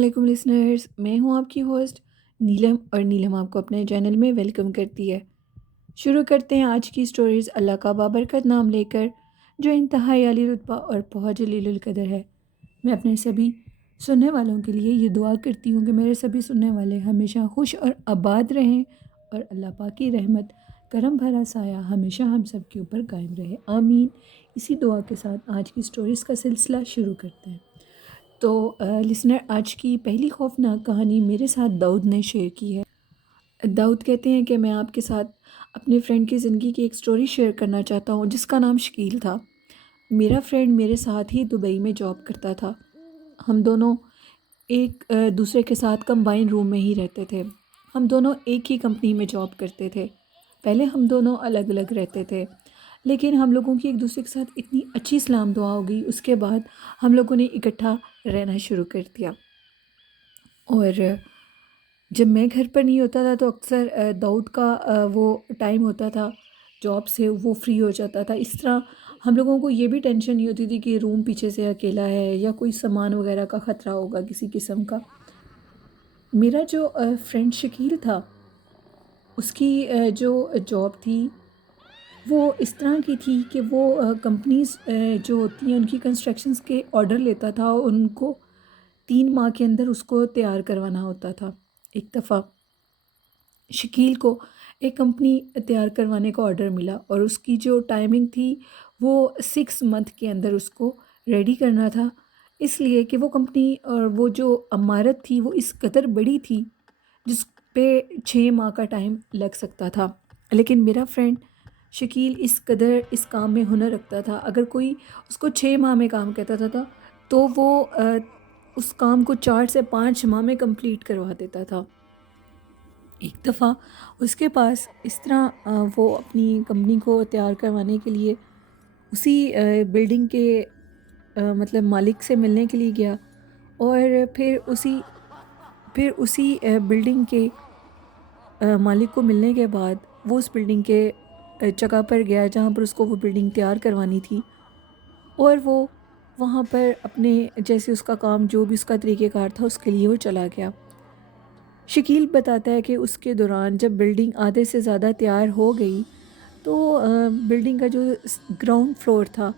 علیکم لسنرز، میں ہوں آپ کی ہوسٹ نیلم، اور نیلم آپ کو اپنے چینل میں ویلکم کرتی ہے۔ شروع کرتے ہیں آج کی سٹوریز اللہ کا بابرکت نام لے کر، جو انتہائی عالی رتبہ اور بہت جلیل القدر ہے۔ میں اپنے سبھی سننے والوں کے لیے یہ دعا کرتی ہوں کہ میرے سبھی سننے والے ہمیشہ خوش اور آباد رہیں، اور اللہ پاک کی رحمت کرم بھرا سایہ ہمیشہ ہم سب کے اوپر قائم رہے، آمین۔ اسی دعا کے ساتھ آج کی سٹوریز کا سلسلہ شروع کرتے ہیں۔ تو لسنر، آج کی پہلی خوفناک کہانی میرے ساتھ داؤد نے شیئر کی ہے۔ داؤد کہتے ہیں کہ میں آپ کے ساتھ اپنے فرینڈ کی زندگی کی ایک سٹوری شیئر کرنا چاہتا ہوں جس کا نام شکیل تھا۔ میرا فرینڈ میرے ساتھ ہی دبئی میں جاب کرتا تھا۔ ہم دونوں ایک دوسرے کے ساتھ کمبائن روم میں ہی رہتے تھے۔ ہم دونوں ایک ہی کمپنی میں جاب کرتے تھے۔ پہلے ہم دونوں الگ الگ رہتے تھے، لیکن ہم لوگوں کی ایک دوسرے کے ساتھ اتنی اچھی سلام دعا ہو گئی، اس کے بعد ہم لوگوں نے اکٹھا رہنا شروع کر دیا۔ اور جب میں گھر پر نہیں ہوتا تھا تو اکثر داؤد کا وہ ٹائم ہوتا تھا جاب سے، وہ فری ہو جاتا تھا۔ اس طرح ہم لوگوں کو یہ بھی ٹینشن نہیں ہوتی تھی کہ روم پیچھے سے اکیلا ہے یا کوئی سامان وغیرہ کا خطرہ ہوگا کسی قسم کا۔ میرا جو فرینڈ شکیل تھا، اس کی جو جاب تھی وہ اس طرح کی تھی کہ وہ کمپنیز جو ہوتی ہیں ان کی کنسٹرکشنز کے آرڈر لیتا تھا، اور ان کو 3 ماہ کے اندر اس کو تیار کروانا ہوتا تھا۔ ایک دفعہ شکیل کو ایک کمپنی تیار کروانے کا آرڈر ملا، اور اس کی جو ٹائمنگ تھی وہ 6 منتھ کے اندر اس کو ریڈی کرنا تھا، اس لیے کہ وہ کمپنی اور وہ جو عمارت تھی وہ اس قدر بڑی تھی جس پہ 6 ماہ کا ٹائم لگ سکتا تھا۔ لیکن میرا فرینڈ شکیل اس قدر اس کام میں ہنر رکھتا تھا، اگر کوئی اس کو 6 ماہ میں کام کہتا تھا تو وہ اس کام کو 4 سے 5 ماہ میں کمپلیٹ کروا دیتا تھا۔ ایک دفعہ اس کے پاس اس طرح وہ اپنی کمپنی کو تیار کروانے کے لیے اسی بلڈنگ کے مطلب مالک سے ملنے کے لیے گیا، اور پھر اسی بلڈنگ کے مالک کو ملنے کے بعد وہ اس بلڈنگ کے جگہ پر گیا جہاں پر اس کو وہ بلڈنگ تیار کروانی تھی، اور وہ وہاں پر اپنے جیسے اس کا کام جو بھی اس کا طریقہ کار تھا اس کے لیے وہ چلا گیا۔ شکیل بتاتا ہے کہ اس کے دوران جب بلڈنگ آدھے سے زیادہ تیار ہو گئی تو بلڈنگ کا جو گراؤنڈ فلور تھا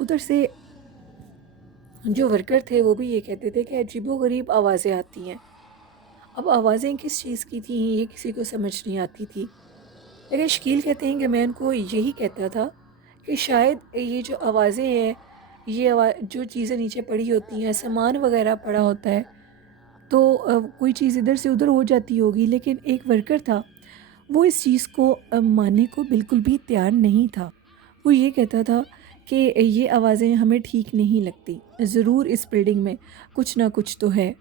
ادھر سے جو ورکر تھے وہ بھی یہ کہتے تھے کہ عجیب و غریب آوازیں آتی ہیں۔ اب آوازیں کس چیز کی تھیں یہ کسی کو سمجھ نہیں آتی تھی، لیکن شکیل کہتے ہیں کہ میں ان کو یہی کہتا تھا کہ شاید یہ جو آوازیں ہیں، یہ جو چیزیں نیچے پڑی ہوتی ہیں، سامان وغیرہ پڑا ہوتا ہے، تو کوئی چیز ادھر سے ادھر ہو جاتی ہوگی۔ لیکن ایک ورکر تھا، وہ اس چیز کو ماننے کو بالکل بھی تیار نہیں تھا۔ وہ یہ کہتا تھا کہ یہ آوازیں ہمیں ٹھیک نہیں لگتی، ضرور اس بلڈنگ میں کچھ نہ کچھ تو ہے۔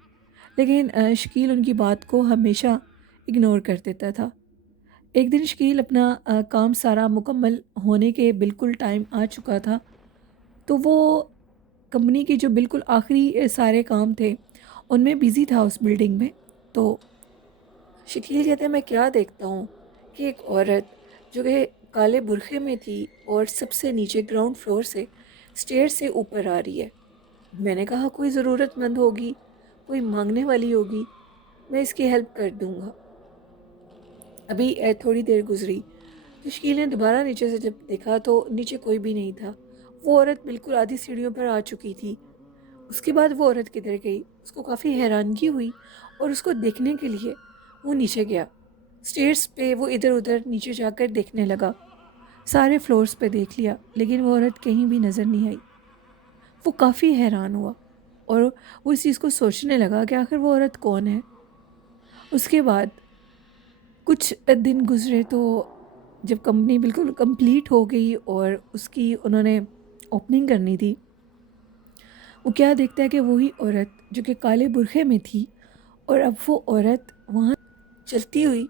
لیکن شکیل ان کی بات کو ہمیشہ اگنور کر دیتا تھا۔ ایک دن شکیل اپنا کام سارا مکمل ہونے کے بالکل ٹائم آ چکا تھا، تو وہ کمپنی کے جو بالکل آخری سارے کام تھے ان میں بزی تھا اس بلڈنگ میں۔ تو شکیل کہتے ہیں میں کیا دیکھتا ہوں کہ ایک عورت جو کہ کالے برقعے میں تھی اور سب سے نیچے گراؤنڈ فلور سے اسٹیئر سے اوپر آ رہی ہے۔ میں نے کہا کوئی ضرورت مند ہوگی، کوئی مانگنے والی ہوگی، میں اس کی ہیلپ کر دوں گا۔ ابھی تھوڑی دیر گزری تو شکیل نے دوبارہ نیچے سے جب دیکھا تو نیچے کوئی بھی نہیں تھا۔ وہ عورت بالکل آدھی سیڑھیوں پر آ چکی تھی۔ اس کے بعد وہ عورت کدھر گئی، اس کو کافی حیرانگی ہوئی، اور اس کو دیکھنے کے لیے وہ نیچے گیا۔ اسٹیئرس پہ وہ ادھر ادھر نیچے جا کر دیکھنے لگا، سارے فلورز پہ دیکھ لیا، لیکن وہ عورت کہیں بھی نظر نہیں آئی۔ وہ کافی حیران ہوا، اور وہ اس چیز کو سوچنے لگا کہ آخر وہ عورت کون ہے۔ اس کے بعد کچھ دن گزرے تو جب کمپنی بالکل کمپلیٹ ہو گئی اور اس کی انہوں نے اوپننگ کرنی تھی، وہ کیا دیکھتا ہے کہ وہی عورت جو کہ کالے برقعے میں تھی، اور اب وہ عورت وہاں چلتی ہوئی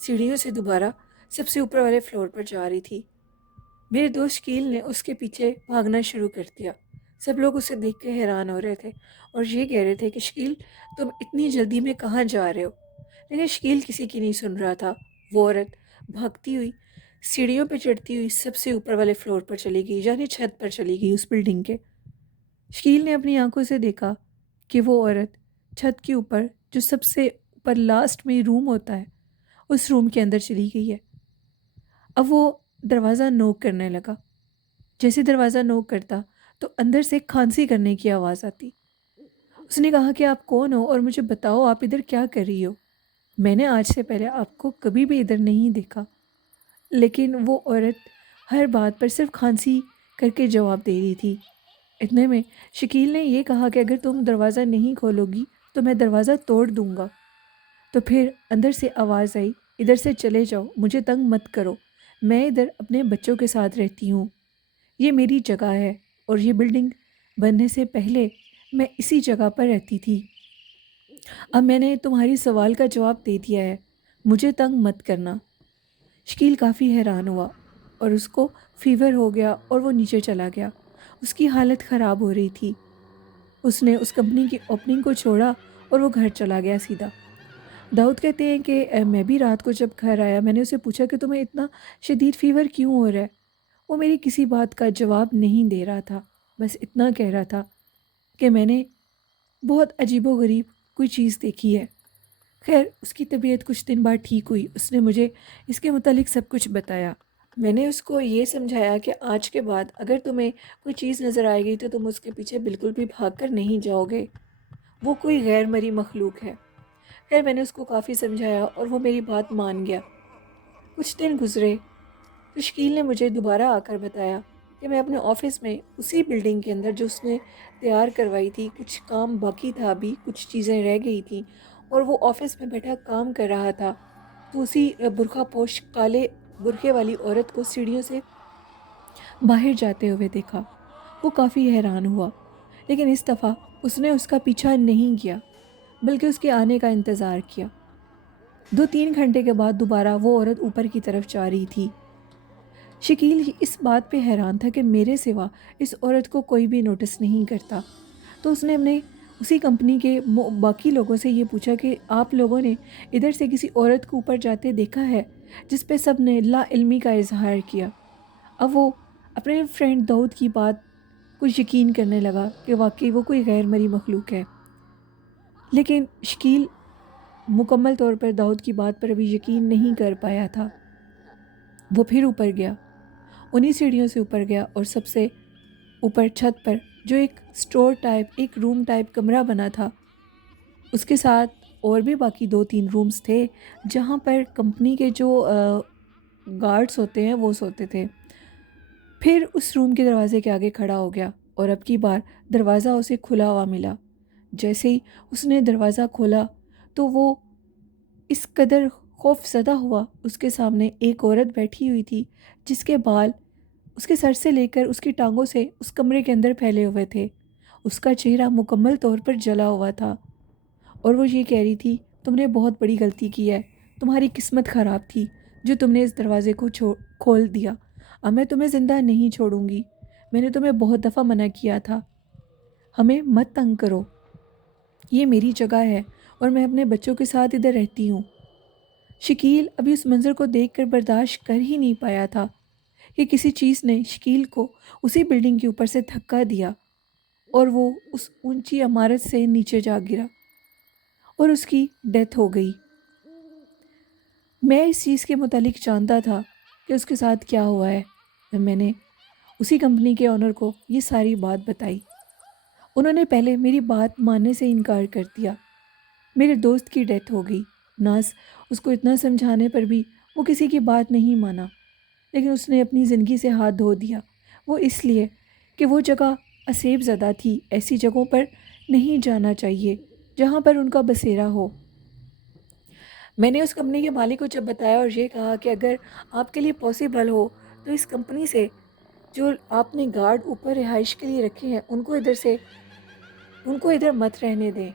سیڑھیوں سے دوبارہ سب سے اوپر والے فلور پر جا رہی تھی۔ میرے دوست شکیل نے اس کے پیچھے بھاگنا شروع کر دیا۔ سب لوگ اسے دیکھ کے حیران ہو رہے تھے اور یہ کہہ رہے تھے کہ شکیل تم اتنی جلدی میں کہاں جا رہے ہو؟ لیکن شکیل کسی کی نہیں سن رہا تھا۔ وہ عورت بھاگتی ہوئی سیڑھیوں پہ چڑھتی ہوئی سب سے اوپر والے فلور پر چلی گئی، یعنی چھت پر چلی گئی اس بلڈنگ کے۔ شکیل نے اپنی آنکھوں سے دیکھا کہ وہ عورت چھت کے اوپر جو سب سے اوپر لاسٹ میں روم ہوتا ہے اس روم کے اندر چلی گئی ہے۔ اب وہ دروازہ نوک کرنے لگا۔ جیسے دروازہ نوک کرتا تو اندر سے کھانسی کرنے کی آواز آتی۔ اس نے کہا کہ آپ کون ہو اور مجھے بتاؤ آپ ادھر کیا کر رہی ہو؟ میں نے آج سے پہلے آپ کو کبھی بھی ادھر نہیں دیکھا۔ لیکن وہ عورت ہر بات پر صرف کھانسی کر کے جواب دے رہی تھی۔ اتنے میں شکیل نے یہ کہا کہ اگر تم دروازہ نہیں کھولو گی تو میں دروازہ توڑ دوں گا۔ تو پھر اندر سے آواز آئی، ادھر سے چلے جاؤ، مجھے تنگ مت کرو، میں ادھر اپنے بچوں کے ساتھ رہتی ہوں، یہ میری جگہ ہے اور یہ بلڈنگ بننے سے پہلے میں اسی جگہ پر رہتی تھی۔ اب میں نے تمہاری سوال کا جواب دے دیا ہے، مجھے تنگ مت کرنا۔ شکیل کافی حیران ہوا اور اس کو فیور ہو گیا اور وہ نیچے چلا گیا۔ اس کی حالت خراب ہو رہی تھی۔ اس نے اس کمپنی کی اوپننگ کو چھوڑا اور وہ گھر چلا گیا سیدھا۔ داؤد کہتے ہیں کہ میں بھی رات کو جب گھر آیا میں نے اسے پوچھا کہ تمہیں اتنا شدید فیور کیوں ہو رہا ہے؟ وہ میری کسی بات کا جواب نہیں دے رہا تھا، بس اتنا کہہ رہا تھا کہ میں نے بہت عجیب و غریب کوئی چیز دیکھی ہے۔ خیر اس کی طبیعت کچھ دن بعد ٹھیک ہوئی۔ اس نے مجھے اس کے متعلق سب کچھ بتایا۔ میں نے اس کو یہ سمجھایا کہ آج کے بعد اگر تمہیں کوئی چیز نظر آئے گی تو تم اس کے پیچھے بالکل بھی بھاگ کر نہیں جاؤ گے، وہ کوئی غیر مری مخلوق ہے۔ خیر میں نے اس کو کافی سمجھایا اور وہ میری بات مان گیا۔ کچھ دن گزرے تو شکیل نے مجھے دوبارہ آ کر بتایا کہ میں اپنے آفس میں اسی بلڈنگ کے اندر جو اس نے تیار کروائی تھی، کچھ کام باقی تھا، ابھی کچھ چیزیں رہ گئی تھیں اور وہ آفس میں بیٹھا کام کر رہا تھا تو اسی برقع پوش کالے برقعے والی عورت کو سیڑھیوں سے باہر جاتے ہوئے دیکھا۔ وہ کافی حیران ہوا، لیکن اس دفعہ اس نے اس کا پیچھا نہیں کیا بلکہ اس کے آنے کا انتظار کیا۔ 2-3 گھنٹے کے بعد دوبارہ وہ عورت اوپر کی طرف جا رہی تھی۔ شکیل اس بات پہ حیران تھا کہ میرے سوا اس عورت کو کوئی بھی نوٹس نہیں کرتا، تو اس نے اپنے اسی کمپنی کے باقی لوگوں سے یہ پوچھا کہ آپ لوگوں نے ادھر سے کسی عورت کو اوپر جاتے دیکھا ہے؟ جس پہ سب نے لا علمی کا اظہار کیا۔ اب وہ اپنے فرینڈ داؤد کی بات کو یقین کرنے لگا کہ واقعی وہ کوئی غیر مری مخلوق ہے، لیکن شکیل مکمل طور پر داؤد کی بات پر ابھی یقین نہیں کر پایا تھا۔ وہ پھر اوپر گیا، انہی سیڑھیوں سے اوپر گیا اور سب سے اوپر چھت پر جو ایک سٹور ٹائپ، ایک روم ٹائپ کمرہ بنا تھا، اس کے ساتھ اور بھی باقی 2-3 رومز تھے جہاں پر کمپنی کے جو گارڈز ہوتے ہیں وہ سوتے تھے۔ پھر اس روم کے دروازے کے آگے کھڑا ہو گیا اور اب کی بار دروازہ اسے کھلا ہوا ملا۔ جیسے ہی اس نے دروازہ کھولا تو وہ اس قدر خوف زدہ ہوا، اس کے سامنے ایک عورت بیٹھی ہوئی تھی جس کے بال اس کے سر سے لے کر اس کی ٹانگوں سے اس کمرے کے اندر پھیلے ہوئے تھے۔ اس کا چہرہ مکمل طور پر جلا ہوا تھا اور وہ یہ کہہ رہی تھی، تم نے بہت بڑی غلطی کی ہے، تمہاری قسمت خراب تھی جو تم نے اس دروازے کو کھول دیا۔ اب میں تمہیں زندہ نہیں چھوڑوں گی، میں نے تمہیں بہت دفعہ منع کیا تھا، ہمیں مت تنگ کرو، یہ میری جگہ ہے اور میں اپنے بچوں کے ساتھ ادھر رہتی ہوں۔ شکیل ابھی اس منظر کو دیکھ کر برداشت کر ہی نہیں پایا تھا کہ کسی چیز نے شکیل کو اسی بلڈنگ کے اوپر سے دھکا دیا اور وہ اس اونچی عمارت سے نیچے جا گرا اور اس کی ڈیتھ ہو گئی۔ میں اس چیز کے متعلق جانتا تھا کہ اس کے ساتھ کیا ہوا ہے۔ میں نے اسی کمپنی کے آنر کو یہ ساری بات بتائی۔ انہوں نے پہلے میری بات ماننے سے انکار کر دیا۔ میرے دوست کی ڈیتھ ہو گئی۔ ناز اس کو اتنا سمجھانے پر بھی وہ کسی کی بات نہیں مانا، لیکن اس نے اپنی زندگی سے ہاتھ دھو دیا، وہ اس لیے کہ وہ جگہ عصیب زدہ تھی۔ ایسی جگہوں پر نہیں جانا چاہیے جہاں پر ان کا بسیرا ہو۔ میں نے اس کمپنی کے مالک کو جب بتایا اور یہ کہا کہ اگر آپ کے لیے پاسبل ہو تو اس کمپنی سے جو آپ نے گارڈ اوپر رہائش کے لیے رکھے ہیں ان کو ادھر مت رہنے دیں،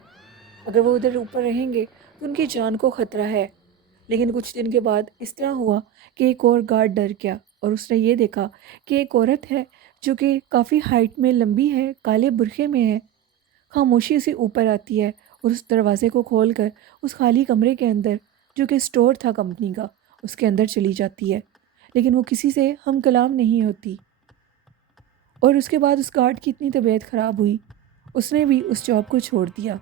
اگر وہ ادھر اوپر رہیں گے تو ان کی جان کو خطرہ ہے۔ لیکن کچھ دن کے بعد اس طرح ہوا کہ ایک اور گارڈ ڈر گیا اور اس نے یہ دیکھا کہ ایک عورت ہے جو کہ کافی ہائٹ میں لمبی ہے، کالے برقعے میں ہے، خاموشی سے اوپر آتی ہے اور اس دروازے کو کھول کر اس خالی کمرے کے اندر جو کہ سٹور تھا کمپنی کا، اس کے اندر چلی جاتی ہے، لیکن وہ کسی سے ہم کلام نہیں ہوتی۔ اور اس کے بعد اس گارڈ کی اتنی طبیعت خراب ہوئی، اس نے بھی اس جاب کو چھوڑ دیا۔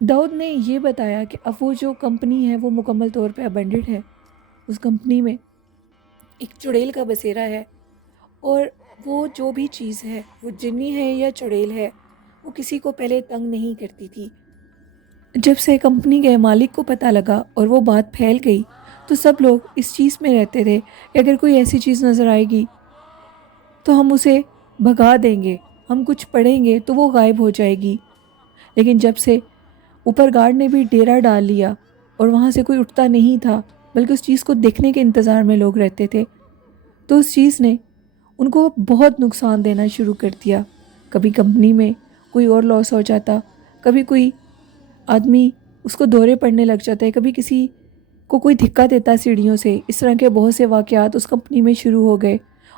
داؤد نے یہ بتایا کہ اب وہ جو کمپنی ہے وہ مکمل طور پہ ابنڈڈ ہے، اس کمپنی میں ایک چڑیل کا بسیرا ہے، اور وہ جو بھی چیز ہے، وہ جنی ہے یا چڑیل ہے، وہ کسی کو پہلے تنگ نہیں کرتی تھی۔ جب سے کمپنی کے مالک کو پتہ لگا اور وہ بات پھیل گئی تو سب لوگ اس چیز میں رہتے تھے کہ اگر کوئی ایسی چیز نظر آئے گی تو ہم اسے بھگا دیں گے، ہم کچھ پڑھیں گے تو وہ غائب ہو جائے گی۔ لیکن جب سے اوپر گارڈ نے بھی ڈیرا ڈال لیا اور وہاں سے کوئی اٹھتا نہیں تھا بلکہ اس چیز کو دیکھنے کے انتظار میں لوگ رہتے تھے، تو اس چیز نے ان کو بہت نقصان دینا شروع کر دیا۔ کبھی کمپنی میں کوئی اور لاس ہو جاتا، کبھی کوئی آدمی اس کو دورے پڑنے لگ جاتا ہے، کبھی کسی کو کوئی دھکا دیتا ہے سیڑھیوں سے۔ اس طرح کے بہت سے واقعات اس کمپنی میں شروع ہو گئے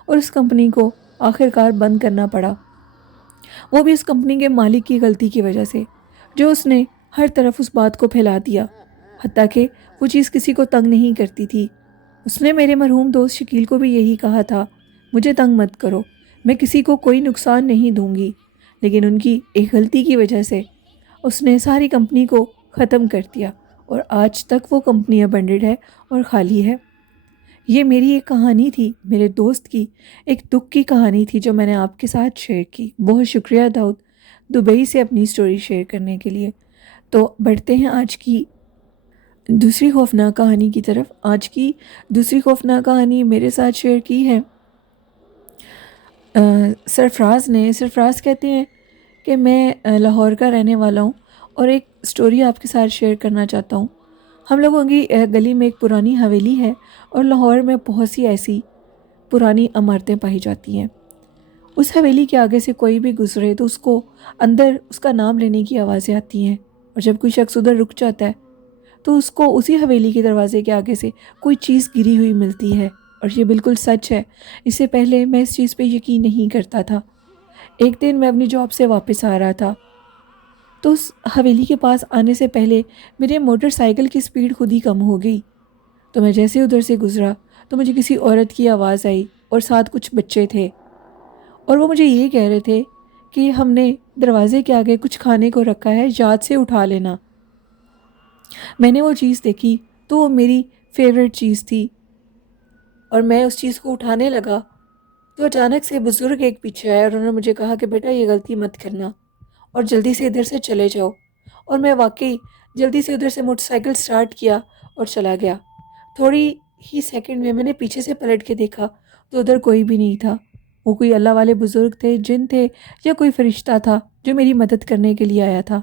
اور اس کمپنی کو آخر کار بند کرنا پڑا، وہ بھی اس کمپنی کے مالک کی غلطی کی وجہ سے، جو اس نے ہر طرف اس بات کو پھیلا دیا، حتیٰ کہ وہ چیز کسی کو تنگ نہیں کرتی تھی۔ اس نے میرے مرحوم دوست شکیل کو بھی یہی کہا تھا، مجھے تنگ مت کرو، میں کسی کو کوئی نقصان نہیں دوں گی، لیکن ان کی ایک غلطی کی وجہ سے اس نے ساری کمپنی کو ختم کر دیا اور آج تک وہ کمپنی ابنڈڈ ہے اور خالی ہے۔ یہ میری ایک کہانی تھی، میرے دوست کی ایک دکھ کی کہانی تھی جو میں نے آپ کے ساتھ شیئر کی۔ بہت شکریہ داؤد، دبئی سے اپنی سٹوری شیئر کرنے کے لیے۔ تو بڑھتے ہیں آج کی دوسری خوفناک کہانی کی طرف۔ آج کی دوسری خوفناک کہانی میرے ساتھ شیئر کی ہے سرفراز نے۔ سرفراز کہتے ہیں کہ میں لاہور کا رہنے والا ہوں اور ایک سٹوری آپ کے ساتھ شیئر کرنا چاہتا ہوں۔ ہم لوگوں کی گلی میں ایک پرانی حویلی ہے اور لاہور میں بہت سی ایسی پرانی عمارتیں پائی جاتی ہیں۔ اس حویلی کے آگے سے کوئی بھی گزرے تو اس کو اندر اس کا نام لینے کی آوازیں آتی ہیں، اور جب کوئی شخص ادھر رک جاتا ہے تو اس کو اسی حویلی کے دروازے کے آگے سے کوئی چیز گری ہوئی ملتی ہے، اور یہ بالکل سچ ہے۔ اس سے پہلے میں اس چیز پہ یقین نہیں کرتا تھا۔ ایک دن میں اپنی جاب سے واپس آ رہا تھا تو اس حویلی کے پاس آنے سے پہلے میرے موٹر سائیکل کی سپیڈ خود ہی کم ہو گئی، تو میں جیسے ادھر سے گزرا تو مجھے کسی عورت کی آواز آئی اور ساتھ کچھ بچے تھے، اور وہ مجھے یہ کہہ رہے تھے کہ ہم نے دروازے کے آگے کچھ کھانے کو رکھا ہے، یاد سے اٹھا لینا۔ میں نے وہ چیز دیکھی تو وہ میری فیوریٹ چیز تھی، اور میں اس چیز کو اٹھانے لگا تو اچانک سے بزرگ ایک پیچھے آیا اور انہوں نے مجھے کہا کہ بیٹا یہ غلطی مت کرنا اور جلدی سے ادھر سے چلے جاؤ۔ اور میں واقعی جلدی سے ادھر سے موٹر سائیکل سٹارٹ کیا اور چلا گیا۔ تھوڑی ہی سیکنڈ میں نے پیچھے سے پلٹ کے دیکھا تو ادھر کوئی بھی نہیں تھا۔ وہ کوئی اللہ والے بزرگ تھے، جن تھے، یا کوئی فرشتہ تھا جو میری مدد کرنے کے لیے آیا تھا۔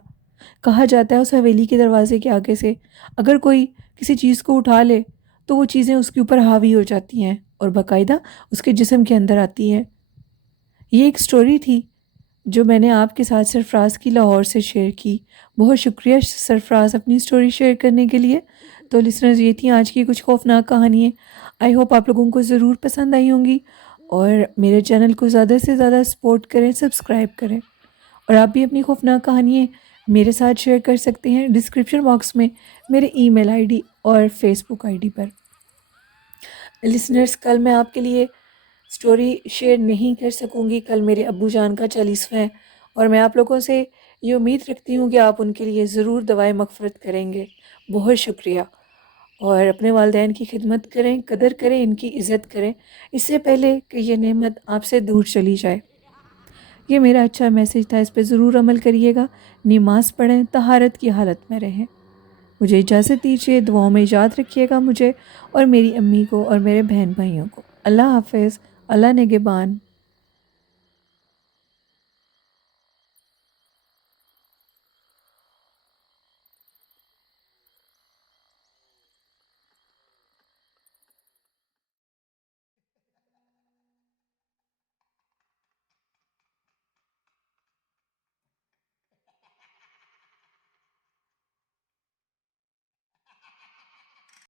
کہا جاتا ہے اس حویلی کے دروازے کے آگے سے اگر کوئی کسی چیز کو اٹھا لے تو وہ چیزیں اس کے اوپر حاوی ہو جاتی ہیں اور باقاعدہ اس کے جسم کے اندر آتی ہیں۔ یہ ایک سٹوری تھی جو میں نے آپ کے ساتھ سرفراز کی لاہور سے شیئر کی۔ بہت شکریہ سرفراز اپنی سٹوری شیئر کرنے کے لیے۔ تو لسنرز، یہ تھیں آج کی کچھ خوفناک کہانیاں۔ آئی ہوپ آپ لوگوں کو ضرور پسند آئی ہوں گی، اور میرے چینل کو زیادہ سے زیادہ سپورٹ کریں، سبسکرائب کریں، اور آپ بھی اپنی خوفناک کہانیاں میرے ساتھ شیئر کر سکتے ہیں ڈسکرپشن باکس میں میرے ای میل آئی ڈی اور فیس بک آئی ڈی پر۔ لسنرز، کل میں آپ کے لیے سٹوری شیئر نہیں کر سکوں گی، کل میرے ابو جان کا 40واں ہے، اور میں آپ لوگوں سے یہ امید رکھتی ہوں کہ آپ ان کے لیے ضرور دعائے مغفرت کریں گے۔ بہت شکریہ، اور اپنے والدین کی خدمت کریں، قدر کریں، ان کی عزت کریں، اس سے پہلے کہ یہ نعمت آپ سے دور چلی جائے۔ یہ میرا اچھا میسج تھا، اس پہ ضرور عمل کریے گا۔ نماز پڑھیں، طہارت کی حالت میں رہیں۔ مجھے اجازت دیجیے، دعاؤں میں یاد رکھیے گا مجھے اور میری امی کو اور میرے بہن بھائیوں کو۔ اللہ حافظ، اللہ نگہبان۔